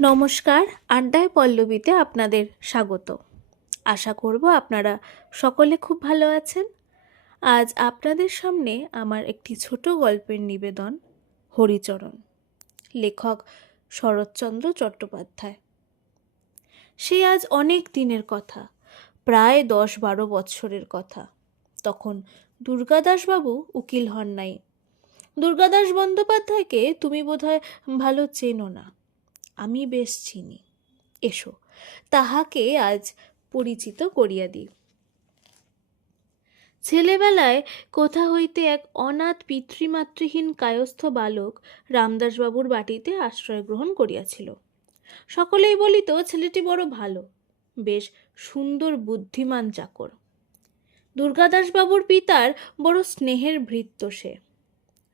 নমস্কার, আড্ডায় পল্লবীতে আপনাদের স্বাগত। আশা করব আপনারা সকলে খুব ভালো আছেন। আজ আপনাদের সামনে আমার একটি ছোট গল্পের নিবেদন, হরিচরণ। লেখক শরৎচন্দ্র চট্টোপাধ্যায়। সে আজ অনেক দিনের কথা, প্রায় 10-12 বৎসরের কথা। তখন দুর্গাদাসবাবু উকিল হন নাই। দুর্গাদাস বন্দ্যোপাধ্যায়কে তুমি বোধহয় ভালো চেনো না। আমি বেশ চিনি। এসো তাহাকে আজ পরিচিত করিয়া দিই। ছেলেবেলায় কোথা হইতে এক অনাথ পিতৃমাতৃহীন কায়স্থ বালক রামদাসবাবুর বাটিতে আশ্রয় গ্রহণ করিয়াছিল। সকলেই বলিত ছেলেটি বড় ভালো, বেশ সুন্দর বুদ্ধিমান চাকর। দুর্গাদাসবাবুর পিতার বড় স্নেহের ভৃত্য সে।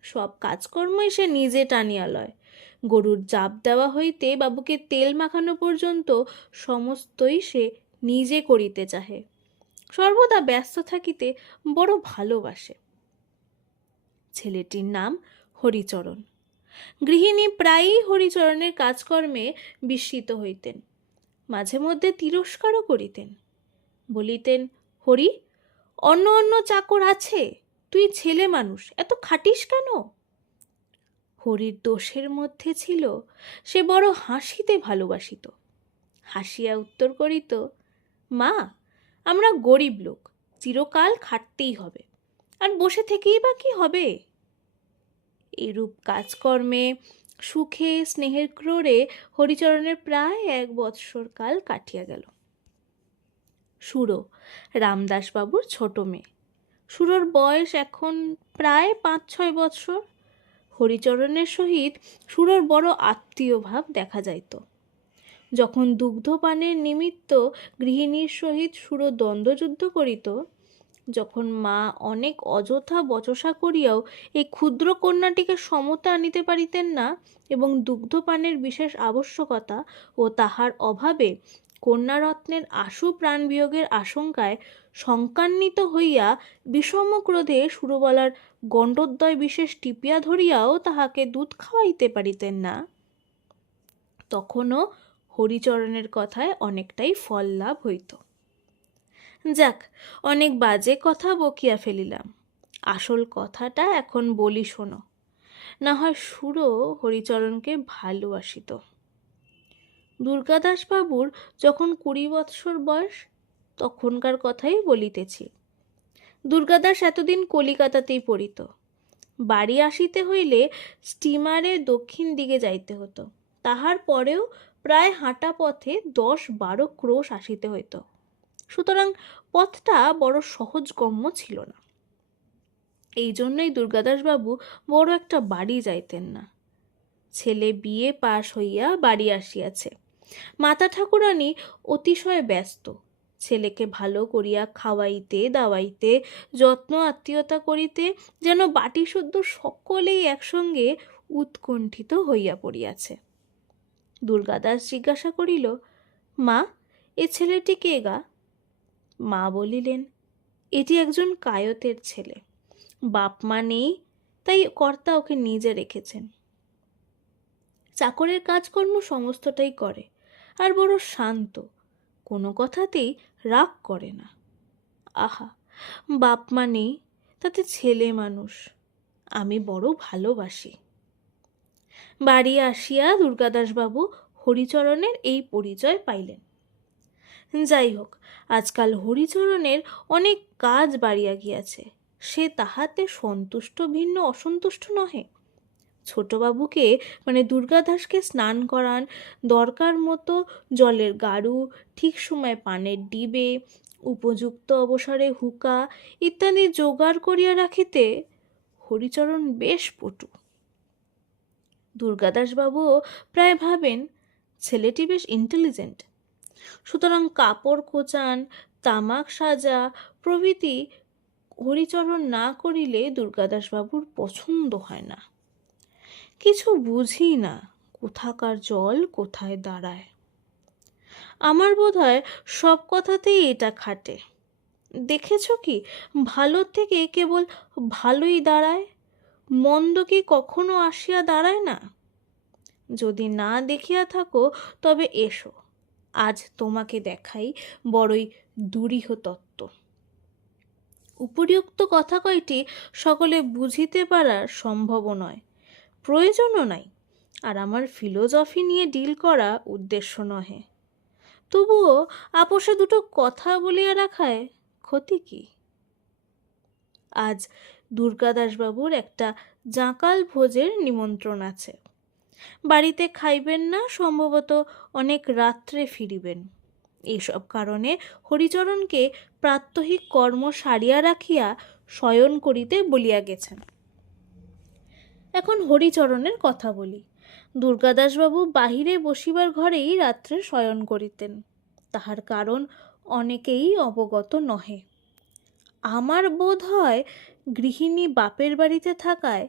সব কাজকর্মই সে নিজে টানিয়া লয়। গরুর জাপ দেওয়া হইতে বাবুকে তেল মাখানো পর্যন্ত সমস্তই সে নিজে করিতে চাহে। সর্বদা ব্যস্ত থাকিতে বড় ভালোবাসে। ছেলেটির নাম হরিচরণ। গৃহিণী প্রায়ই হরিচরণের কাজকর্মে বিস্মিত হইতেন, মাঝে মধ্যে তিরস্কারও করিতেন। বলিতেন, হরি, অন্য অন্য চাকর আছে, তুই ছেলে মানুষ, এত খাটিস কেন? হরির দোষের মধ্যে ছিল সে বড় হাসিতে ভালোবাসিত। হাসিয়া উত্তর করিত, মা, আমরা গরিব লোক, চিরকাল খাটতেই হবে, আর বসে থেকেই বা কি হবে? এরূপ কাজকর্মে সুখে স্নেহের ক্রোড়ে হরিচরণের প্রায় 1 বৎসর কাল কাটিয়া গেল। সুরো রামদাসবাবুর ছোট মেয়ে। সুরোর বয়স এখন প্রায় 5-6 বৎসর। হরিচরণের সহিত সুরোর বড় আত্মীয় ভাব দেখা যাইত। যখন দুগ্ধপানের নিমিত্ত গৃহিণীর সহিত সুরো দ্বন্দ্বযুদ্ধ করিত, যখন মা অনেক অযথা বচসা করিয়াও এই ক্ষুদ্র কন্যাটিকে সমতা আনিতে পারিতেন না, এবং দুগ্ধপানের বিশেষ আবশ্যকতা ও তাহার অভাবে কন্যারত্নের আশু প্রাণবিয়োগের আশঙ্কায় শঙ্কান্বিত হইয়া বিষম ক্রোধে সুরবালার গণ্ডদ্বয় বিশেষ টিপিয়া ধরিয়াও তাহাকে দুধ খাওয়াইতে পারিতেন না, তখনও হরিচরণের কথায় অনেকটাই ফল লাভ হইত। যাক, অনেক বাজে কথা বকিয়া ফেলিলাম। আসল কথাটা এখন বলি, শোনো। না হয় সুরো হরিচরণকে ভালোবাসিত। দুর্গাদাসবাবুর যখন 20 বৎসর বয়স, তখনকার কথাই বলিতেছি। দুর্গাদাস এতদিন কলিকাতাতেই পড়িত। বাড়ি আসিতে হইলে স্টিমারে দক্ষিণ দিকে যাইতে হতো। তাহার পরেও প্রায় হাঁটা পথে 10-12 ক্রোশ আসিতে হইত। সুতরাং পথটা বড় সহজগম্য ছিল না। এই জন্যই দুর্গাদাসবাবু বড় একটা বাড়ি যাইতেন না। ছেলে বিয়ে পাশ হইয়া বাড়ি আসিয়াছে। মাতা ঠাকুরানী অতিশয় ব্যস্ত। ছেলেকে ভালো করিয়া খাওয়াইতে দাওয়াইতে, যত্ন আত্মীয়তা করিতে যেন বাটি শুদ্ধ সকলেই একসঙ্গে উৎকণ্ঠিত হইয়া পড়িয়াছে। দুর্গাদাস জিজ্ঞাসা করিল, মা, এ ছেলেটি কে গা? মা বলিলেন, এটি একজন কায়তের ছেলে। বাপ মা নেই, তাই কর্তা ওকে নিজে রেখেছেন। চাকরের কাজকর্ম সমস্তটাই করে, আর বড় শান্ত, কোনো কথাতেই রাগ করে না। আহা, বাপ মা নেই, তাতে ছেলে মানুষ, আমি বড় ভালোবাসি। বাড়ি আসিয়া দুর্গাদাসবাবু হরিচরণের এই পরিচয় পাইলেন। যাই হোক, আজকাল হরিচরণের অনেক কাজ বাড়িয়া গিয়াছে। সে তাহাতে সন্তুষ্ট ভিন্ন অসন্তুষ্ট নহে। ছোটবাবুকে মানে দুর্গাদাসকে স্নান করান, দরকার মতো জলের গাড়ু, ঠিক সময় পানের ডিবে, উপযুক্ত অবসরে হুকা ইত্যাদি জোগাড় করিয়া রাখিতে হরিচরণ বেশ পটু। দুর্গাদাসবাবুও প্রায় ভাবেন ছেলেটি বেশ ইন্টেলিজেন্ট। সুতরাং কাপড় কোচান, তামাক সাজা প্রভৃতি হরিচরণ না করিলে দুর্গাদাসবাবুর পছন্দ হয় না। কিছু বুঝি না, কোথাকার জল কোথায় দাঁড়ায়। আমার বোধ হয় সব কথাতেই এটা খাটে। দেখেছ কি, ভালোর থেকে কেবল ভালোই দাঁড়ায়, মন্দ কি কখনো আসিয়া দাঁড়ায় না? যদি না দেখিয়া থাকো তবে এসো, আজ তোমাকে দেখাই বড়ই দুরূহ তত্ত্ব। উপরিউক্ত কথা কয়টি সকলে বুঝিতে পারা সম্ভব নয়, প্রয়োজনও নাই, আর আমার ফিলোজফি নিয়ে ডিল করা উদ্দেশ্য নহে। তবুও আপোষে দুটো কথা বলিয়া রাখায় ক্ষতি কি? আজ দুর্গাদাসবাবুর একটা জাঁকাল ভোজের নিমন্ত্রণ আছে। বাড়িতে খাইবেন না, সম্ভবত অনেক রাত্রে ফিরিবেন। এইসব কারণে হরিচরণকে প্রাত্যহিক কর্ম সারিয়া রাখিয়া শয়ন করিতে বলিয়া গেছেন। এখন হরিচরণের কথা বলি। দুর্গাদাসবাবু বাহিরে বসিবার ঘরেই রাত্রে শয়ন করিতেন। তাহার কারণ অনেকেই অবগত নহে। আমার বোধ হয় গৃহিণী বাপের বাড়িতে থাকায়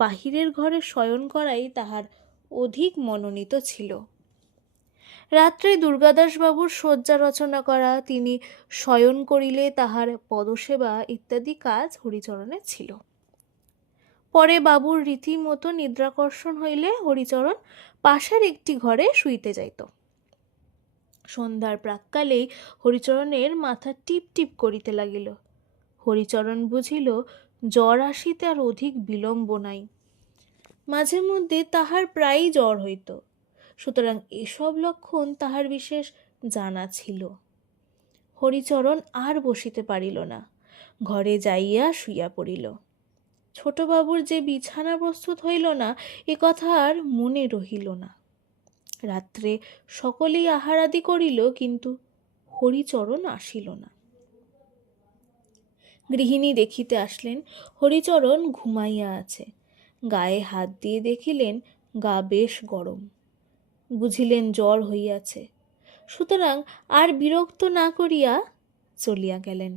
বাহিরের ঘরে শয়ন করাই তাহার অধিক মনোনীত ছিল। রাত্রে দুর্গাদাসবাবুর শয্যা রচনা করা, তিনি শয়ন করিলে তাহার পদসেবা ইত্যাদি কাজ হরিচরণের ছিল। পরে বাবুর রীতিমতো নিদ্রাকর্ষণ হইলে হরিচরণ পাশের একটি ঘরে শুইতে যাইত। সন্ধ্যার প্রাক্কালেই হরিচরণের মাথা টিপ টিপ করিতে লাগিল। হরিচরণ বুঝিল জ্বর আসিতে আর অধিক বিলম্ব নাই। মাঝে মধ্যে তাহার প্রায়ই জ্বর হইত, সুতরাং এসব লক্ষণ তাহার বিশেষ জানা ছিল। হরিচরণ আর বসিতে পারিল না, ঘরে যাইয়া শুইয়া পড়িল। ছোটবাবুর যে বিছানা প্রস্তুত হইল না, এ কথা আর মনে রহিল না। রাত্রে সকলেই আহারাদি করিল, কিন্তু হরিচরণ আসিল না। গৃহিণী দেখিতে আসলেন হরিচরণ ঘুমাইয়া আছে। গায়ে হাত দিয়ে দেখিলেন গা বেশ গরম। বুঝিলেন জ্বর হইয়াছে, সুতরাং আর বিরক্ত না করিয়া চলিয়া গেলেন।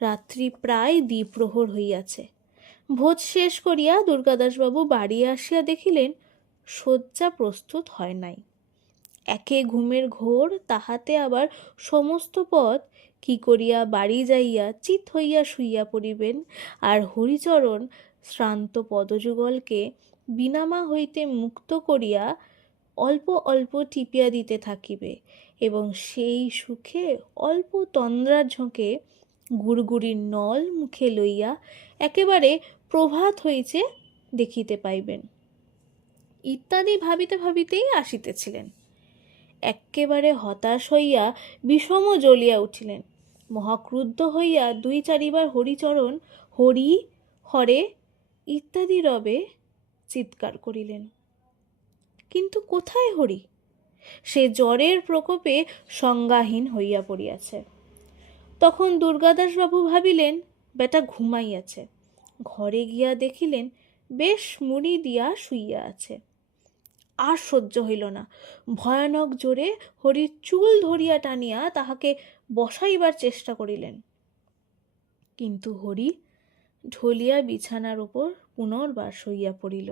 রাত্রি প্রায় দ্বিপ্রহর হইয়াছে। ভোজ শেষ করিয়া দুর্গাদাসবাবু বাড়ি আসিয়া দেখিলেন শয্যা প্রস্তুত হয় নাই। একে ঘুমের ঘোর, তাহাতে আবার সমস্ত পথ কি করিয়া বাড়ি যাইয়া চিত হইয়া শুইয়া পড়িবেন, আর হরিচরণ শ্রান্ত পদযুগলকে বিনামা হইতে মুক্ত করিয়া অল্প অল্প টিপিয়া দিতে থাকিবে, এবং সেই সুখে অল্প তন্দ্রার ঝোঁকে গুড়গুড়ির নল মুখে লইয়া একেবারে প্রভাত হইছে দেখিতে পাইবেন, ইত্যাদি ভাবিতে ভাবিতেই আসিতেছিলেন। একেবারে হতাশ হইয়া বিষম জ্বলিয়া উঠিলেন। মহাক্রুদ্ধ হইয়া দুই চারিবার হরিচরণ হরি হরে ইত্যাদি রবে চিৎকার করিলেন। কিন্তু কোথায় হরি? সে জ্বরের প্রকোপে সংজ্ঞাহীন হইয়া পড়িয়াছে। তখন দুর্গাদাসবাবু ভাবিলেন বেটা ঘুমাইয়াছে। ঘরে গিয়া দেখিলেন বেশ মুড়ি দিয়া শুইয়া আছে। আর সহ্য হইল না। ভয়ানক জোরে হরির চুল ধরিয়া টানিয়া তাহাকে বসাইবার চেষ্টা করিলেন, কিন্তু হরি ঢলিয়া বিছানার উপর পুনর্বার শুইয়া পড়িল।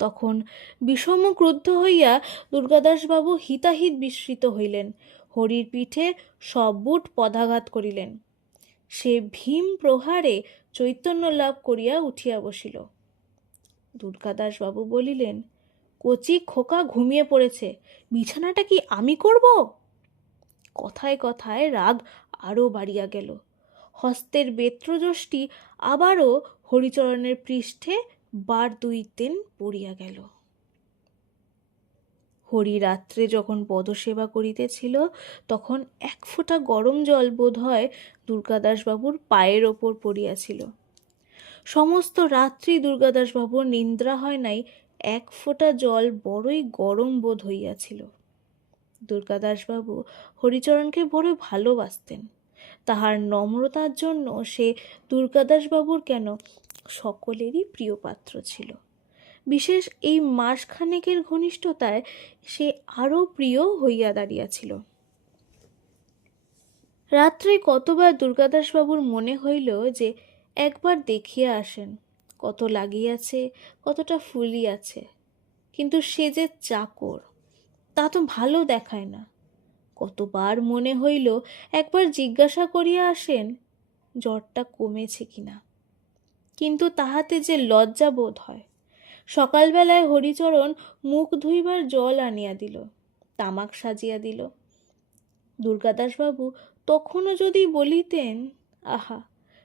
তখন বিষম ক্রুদ্ধ হইয়া দুর্গাদাসবাবু হিতাহিত বিস্মৃত হইলেন। হরির পিঠে সবুট পদাঘাত করিলেন। সে ভীম প্রহারে চৈতন্য লাভ করিয়া উঠিয়া বসিল। দুর্গাদাসবাবু বলিলেন, কচি খোকা ঘুমিয়ে পড়েছে, বিছানাটা কি আমি করব? কথায় কথায় রাগ আরও বাড়িয়া গেল। হস্তের বেত্রযষ্টি আবারও হরিচরণের পৃষ্ঠে বার দুই তিন পড়িয়া গেল। হরি রাত্রে যখন পদসেবা করিতেছিল, তখন এক ফোঁটা গরম জল বোধ হয় দুর্গাদাসবাবুর পায়ের ওপর পড়িয়াছিল। সমস্ত রাত্রি দুর্গাদাসবাবুর নিদ্রা হয় নাই, এক ফোঁটা জল বড়ই গরম বোধ হইয়াছিল। দুর্গাদাসবাবু হরিচরণকে বড় ভালোবাসতেন। তাহার নম্রতার জন্য সে দুর্গাদাসবাবুর কেন সকলেরই প্রিয় পাত্র ছিল। বিশেষ এই মাসখানেকের ঘনিষ্ঠতায় সে আরও প্রিয় হইয়া দাঁড়িয়াছিল। রাত্রে কতবার দুর্গাদাসবাবুর মনে হইল যে একবার দেখিয়া আসেন, কত লাগিয়াছে, কতটা ফুলিয়াছে। কিন্তু সে যে চাকর, তা তো ভালো দেখায় না। কতবার মনে হইল একবার জিজ্ঞাসা করিয়া আসেন জ্বরটা কমেছে কিনা, কিন্তু তাহাতে যে লজ্জা বোধ হয়। সকালবেলায় হরিচরণ মুখ ধুইবার জল আনিয়া দিল, তামাক সাজিয়া দিল। দুর্গাদাসবাবু তখনও যদি বলিতেন, আহা,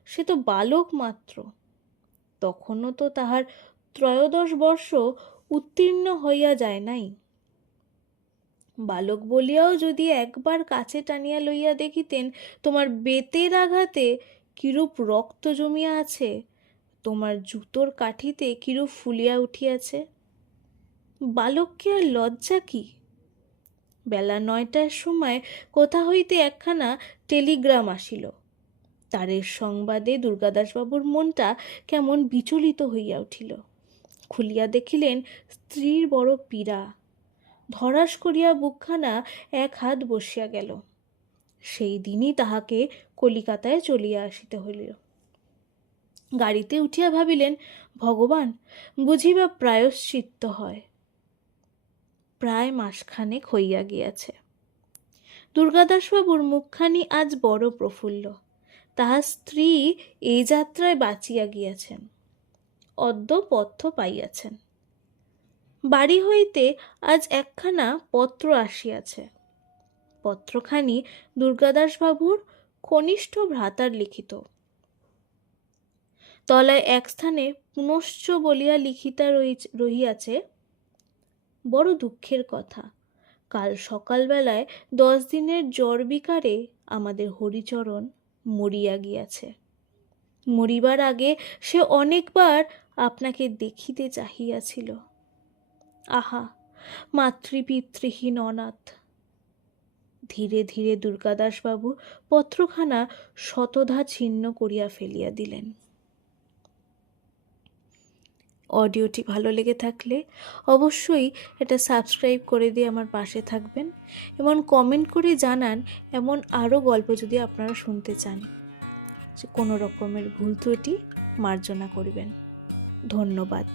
সে তো বালক মাত্র, তখনও তো তাহার 13 বর্ষ উত্তীর্ণ হইয়া যায় নাই। বালক বলিয়াও যদি একবার কাছে টানিয়া লইয়া দেখিতেন তোমার বেতের আঘাতে কিরূপ রক্ত জমিয়া আছে, তোমার জুতোর কাঠিতে কিরূপ ফুলিয়া উঠিয়াছে, বালককে আর লজ্জা কি? বেলা 9টার সময় কোথা হইতে একখানা টেলিগ্রাম আসিল। তারের সংবাদে দুর্গাদাসবাবুর মনটা কেমন বিচলিত হইয়া উঠিল। খুলিয়া দেখিলেন স্ত্রীর বড় পীড়া। ধরাস করিয়া বুকখানা এক হাত বসিয়া গেল। সেই দিনই তাহাকে কলিকাতায় চলিয়া আসিতে হইল। গাড়িতে উঠিয়া ভাবিলেন, ভগবান, বুঝিবা প্রায়শ্চিত্ত হয়। প্রায় মাসখানেক হইয়া গিয়াছে। দুর্গাদাসবাবুর মুখখানি আজ বড় প্রফুল্ল। তাহার স্ত্রী এই যাত্রায় বাঁচিয়া গিয়াছেন, অদ্য পথ্য পাইয়াছেন। বাড়ি হইতে আজ একখানা পত্র আসিয়াছে। পত্রখানি দুর্গাদাসবাবুর কনিষ্ঠ ভ্রাতার লিখিত। তলায় এক স্থানে পুনশ্চ বলিয়া লিখিতা রহিয়াছে, বড় দুঃখের কথা, কাল সকালবেলায় 10 দিনের জ্বর বিকারে আমাদের হরিচরণ মরিয়া গিয়াছে। মরিবার আগে সে অনেকবার আপনাকে দেখিতে চাহিয়াছিল। আহা, মাতৃপিতৃহীন অনাথ। ধীরে ধীরে দুর্গাদাসবাবু পত্রখানা শতধা ছিন্ন করিয়া ফেলিয়া দিলেন। অডিওটি ভালো লেগে থাকলে অবশ্যই এটা সাবস্ক্রাইব করে দিয়ে আমার পাশে থাকবেন এবং কমেন্ট করে জানান এমন আরও গল্প যদি আপনারা শুনতে চান। যে কোনো রকমের ভুল ত্রুটি মার্জনা করবেন। ধন্যবাদ।